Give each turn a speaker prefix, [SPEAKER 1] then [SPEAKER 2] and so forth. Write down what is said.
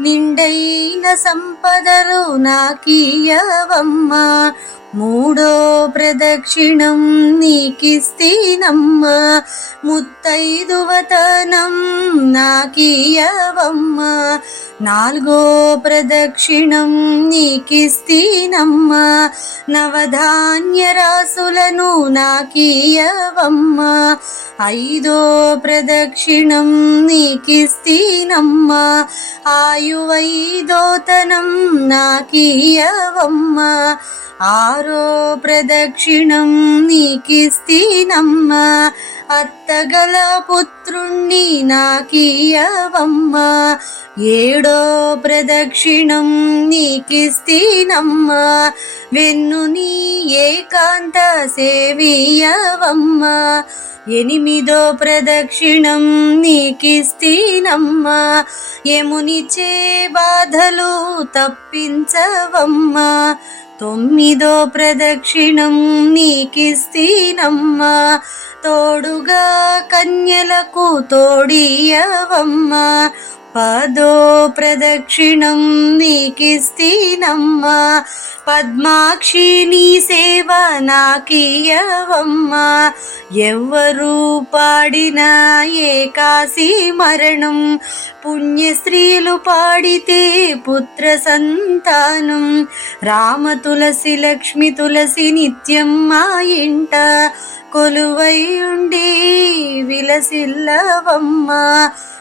[SPEAKER 1] నిండైన సంపదలు నాకీయవమ్మ మూడో ప్రదక్షిణం నీకిస్తీనమ్మ. ముత్తైదువతనం నాకీయవమ్మ నాలుగో ప్రదక్షిణం నీకిస్తీనమ్మ. నవధాన్య రాసులను నాకీయవమ్మ ఐదో ప్రదక్షిణం నీకిస్తీనమ్మ. ఆయువైదోతనం నాకీయవమ్మ. ఆరో ప్రదక్షిణం నీకిస్తీనమ్మ. అత్తగల పుత్రుణ్ణి నాకీయవమ్మ. ఏడో ప్రదక్షిణం నీకిస్తీనమ్మ. వెన్ను నీ ఏకాంత సేవీయవమ్మ. ఎనిమిదో ప్రదక్షిణం నీకిస్తీనమ్మా. యమునిచే బాధలు తప్పించవమ్మా. తొమ్మిదో ప్రదక్షిణం నీకిస్తీనమ్మా. తోడుగా కన్యలకు తోడియవమ్మా. పదో ప్రదక్షిణం నీకిస్తీనమ్మా. పద్మాక్షి నీ సేవ నాకీయవమ్మా ఎవ్వరూ పాడిన ఏకాశి మరణం పుణ్యశ్రీలు పాడితే పుత్ర సంతానం. రామ తులసి లక్ష్మి తులసి నిత్యం మా ఇంట కొలువై ఉండి విలసిల్లవమ్మా.